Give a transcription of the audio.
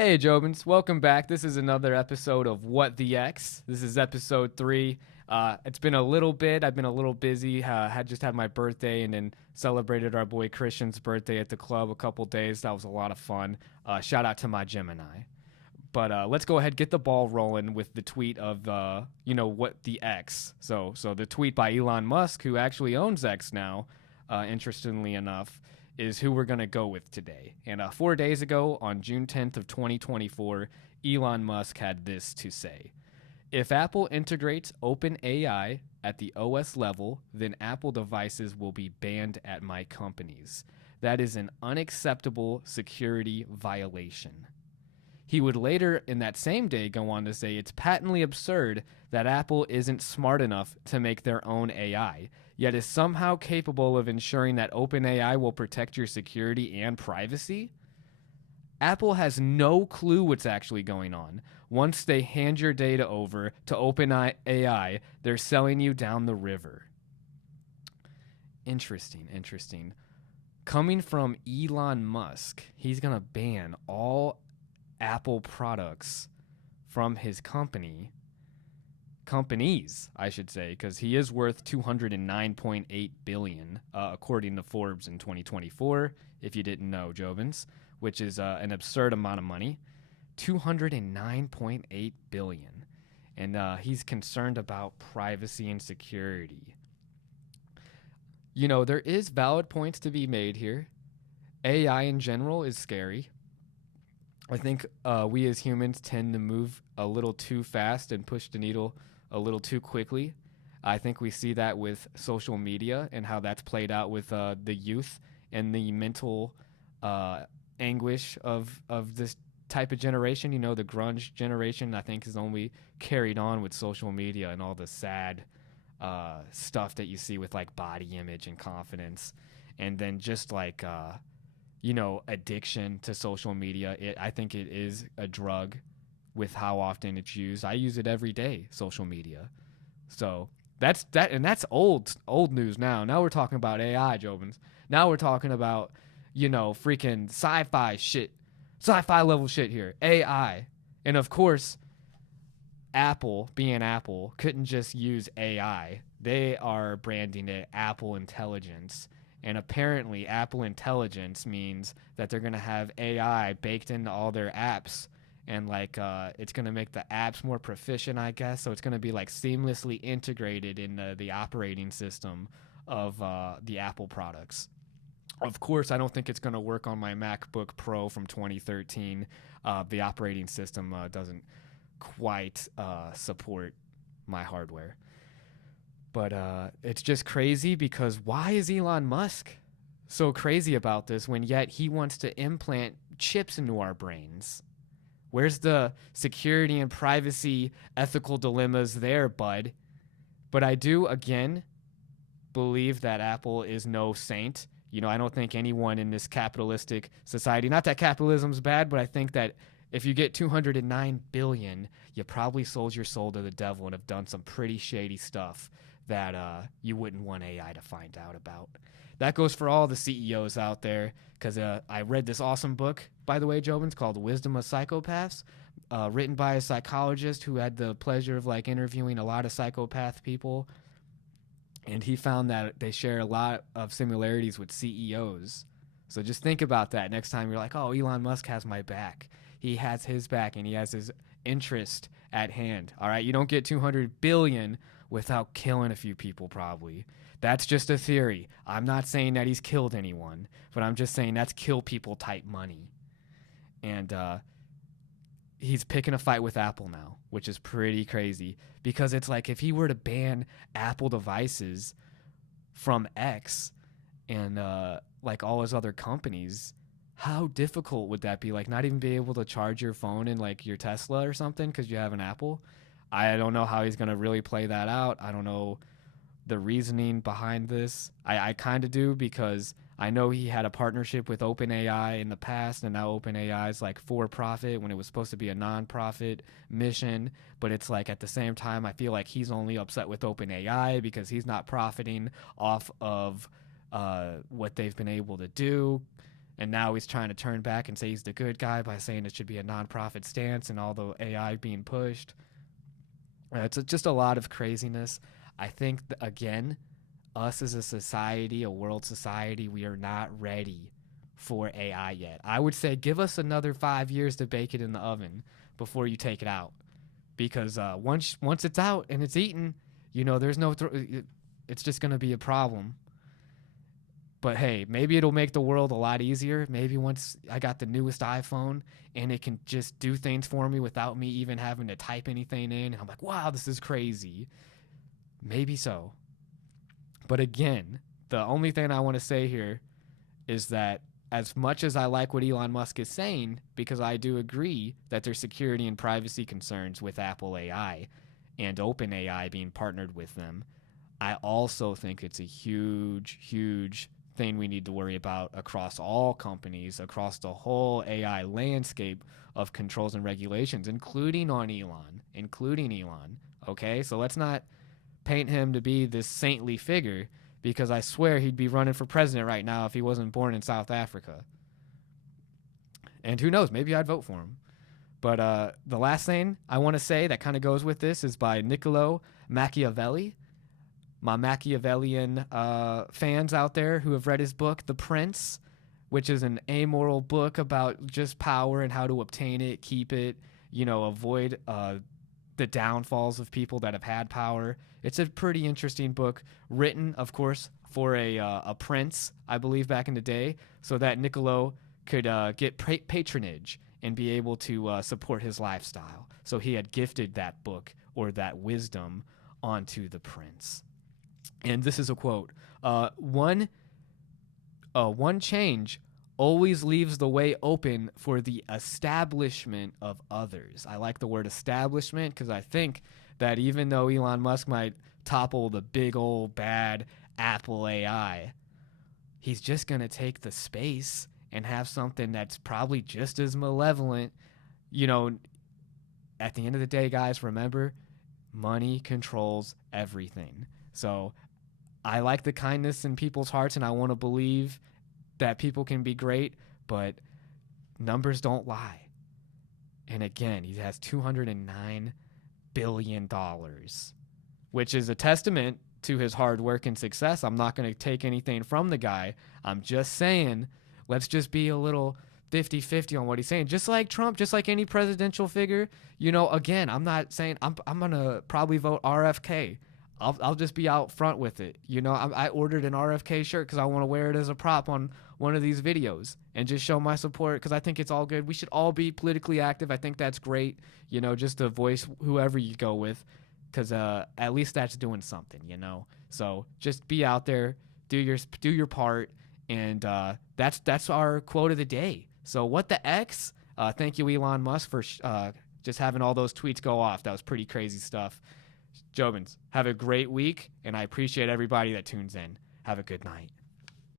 Hey, Jobins, welcome back. This is another episode of WTX. This is episode 3. It's been a little bit. I've been a little busy. Had just had my birthday and then celebrated our boy Christian's birthday at the club a couple days. That was a lot of fun. Shout out to my Gemini. But let's go ahead get the ball rolling with the tweet of what the X. So the tweet by Elon Musk, who actually owns X now, interestingly enough, is who we're going to go with today. And 4 days ago, on June 10th of 2024, Elon Musk had this to say. If Apple integrates OpenAI at the OS level, then Apple devices will be banned at my companies. That is an unacceptable security violation. He would later in that same day go on to say it's patently absurd that Apple isn't smart enough to make their own AI, yet is somehow capable of ensuring that OpenAI will protect your security and privacy. Apple has no clue what's actually going on. Once they hand your data over to OpenAI, they're selling you down the river. Interesting. Coming from Elon Musk, he's going to ban all Apple products from his companies, I should say, because he is worth $209.8 billion, according to Forbes in 2024, if you didn't know, Jobins, which is an absurd amount of money. $209.8 billion. And he's concerned about privacy and security. You know, there is valid points to be made here. AI in general is scary. I think we as humans tend to move a little too fast and push the needle a little too quickly. I think we see that with social media and how that's played out with the youth and the mental anguish of this type of generation. You know, the grunge generation, I think, is only carried on with social media and all the sad stuff that you see with like body image and confidence. And then just like addiction to social media. I think it is a drug with how often it's used. I use it every day, social media. So that's old news now. Now we're talking about AI, Jobins. Now we're talking about, freaking sci-fi level shit here. AI. And of course, Apple, being Apple, couldn't just use AI. They are branding it Apple Intelligence. And apparently, Apple Intelligence means that they're going to have AI baked into all their apps. And, it's going to make the apps more proficient, I guess. So it's going to be, seamlessly integrated in the operating system of the Apple products. Of course, I don't think it's going to work on my MacBook Pro from 2013. The operating system doesn't quite support my hardware. But it's just crazy because why is Elon Musk so crazy about this when yet he wants to implant chips into our brains? Where's the security and privacy ethical dilemmas there, bud? But I do, again, believe that Apple is no saint. I don't think anyone in this capitalistic society, not that capitalism's bad, but I think that if you get $209 billion, you probably sold your soul to the devil and have done some pretty shady stuff that you wouldn't want AI to find out about. That goes for all the CEOs out there, because I read this awesome book, by the way, Jobins, called Wisdom of Psychopaths, written by a psychologist who had the pleasure of interviewing a lot of psychopath people. And he found that they share a lot of similarities with CEOs. So just think about that next time you're like, oh, Elon Musk has my back. He has his back and he has his interest at hand. All right, you don't get 200 billion without killing a few people, probably. That's just a theory. I'm not saying that he's killed anyone, but I'm just saying that's kill people type money. And he's picking a fight with Apple now, which is pretty crazy, because it's like if he were to ban Apple devices from X and all his other companies, how difficult would that be? Not even be able to charge your phone in your Tesla or something because you have an Apple? I don't know how he's going to really play that out. I don't know the reasoning behind this. I kind of do, because I know he had a partnership with OpenAI in the past, and now OpenAI is for profit when it was supposed to be a non-profit mission. But it's at the same time, I feel like he's only upset with OpenAI because he's not profiting off of what they've been able to do. And now he's trying to turn back and say he's the good guy by saying it should be a nonprofit stance and all the AI being pushed. It's just a lot of craziness. I think, again, us as a society, a world society, we are not ready for AI yet. I would say give us another 5 years to bake it in the oven before you take it out. Because once it's out and it's eaten, there's no, it's just going to be a problem. But hey, maybe it'll make the world a lot easier. Maybe once I got the newest iPhone and it can just do things for me without me even having to type anything in, and I'm like, wow, this is crazy. Maybe so. But again, the only thing I want to say here is that as much as I like what Elon Musk is saying, because I do agree that there's security and privacy concerns with Apple AI and OpenAI being partnered with them, I also think it's a huge, huge thing we need to worry about across all companies, across the whole AI landscape of controls and regulations, including Elon. Okay, so let's not paint him to be this saintly figure, because I swear he'd be running for president right now if he wasn't born in South Africa. And who knows, maybe I'd vote for him. But the last thing I want to say that kind of goes with this is by Niccolo Machiavelli. My Machiavellian fans out there who have read his book, The Prince, which is an amoral book about just power and how to obtain it, keep it, avoid the downfalls of people that have had power. It's a pretty interesting book, written, of course, for a prince, I believe, back in the day, so that Niccolo could get patronage and be able to support his lifestyle. So he had gifted that book or that wisdom onto the prince. And this is a quote. One change always leaves the way open for the establishment of others. I like the word establishment because I think that even though Elon Musk might topple the big old bad Apple AI, he's just going to take the space and have something that's probably just as malevolent. At the end of the day, guys, remember, money controls everything. So I like the kindness in people's hearts, and I want to believe that people can be great, but numbers don't lie. And again, he has $209 billion, which is a testament to his hard work and success. I'm not going to take anything from the guy. I'm just saying, let's just be a little 50-50 on what he's saying. Just like Trump, just like any presidential figure, again, I'm not saying I'm going to probably vote RFK. I'll just be out front with it. I ordered an RFK shirt because I want to wear it as a prop on one of these videos and just show my support, because I think it's all good. We should all be politically active. I think that's great, just to voice whoever you go with, because at least that's doing something, So just be out there, do your part, and that's our quote of the day. So what the X? Thank you, Elon Musk, for just having all those tweets go off. That was pretty crazy stuff. Jobins, have a great week, and I appreciate everybody that tunes in. Have a good night.